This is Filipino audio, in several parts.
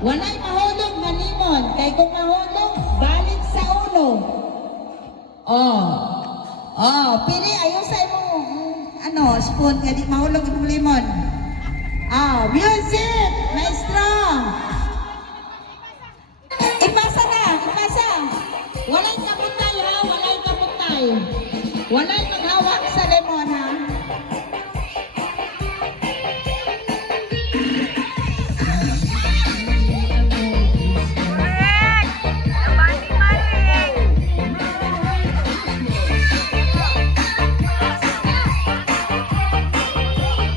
Walay mahulog nga limon. Kay kung mahulog, balik sa ulo. Oh. Oh, pili ayo sa imong spoon nga di mahulog imong limon. Music, maestro. Ipasa na, ipasa. Walay kaputay ha, walay kaputay. Walay maghawak sa lemon ha.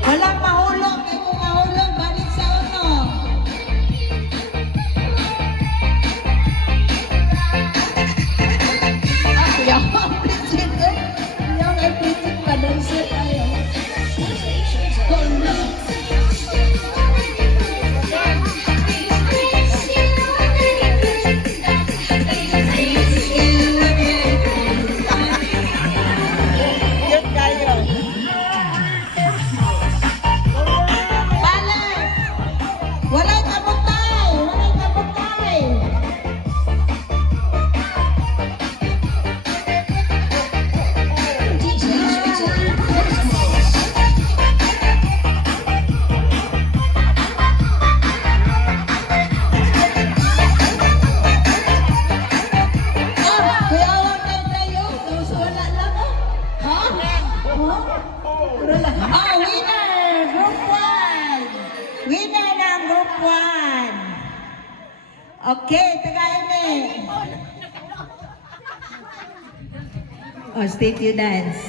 Walang mahulog, kay kung mahulog, balik sa uno. Yang preaching ko. Yang ay preaching pa doon siya tayo. Yun kayo. Balik! Walay kabutay! Walay kabutay! Kuyawag na tayo. So, wala lang ako. Ha? Winner! Group 1! Winner ng Group 1! Okay, tagayin eh. State you dance.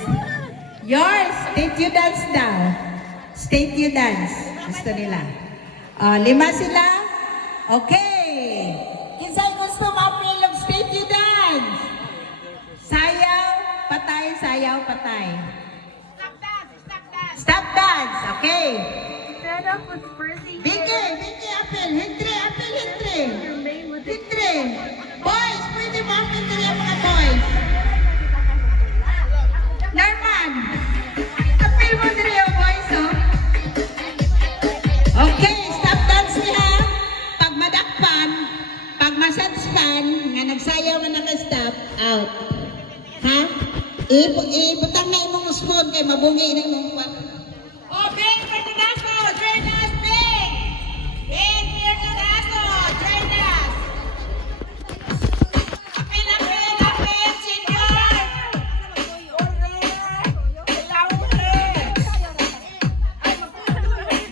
Yours, state you dance daw. State you dance. Gusto nila. 5 sila. Okay. Kinsay gusto ma-appeal ng state you dance? Sayaw, patay, sayaw, patay. Stop dance. Okay. Vicky, appeal. Hintre. Boys, pwede mo appeal din yung mga boys. Norman, appeal mo din yung boys, oh. Okay, stop dance niya. Pag madakpan, pag masatspan, nga nagsayaw nga naka-stop, out. Ha? Ibutang na imong spoon kay mabungi na imong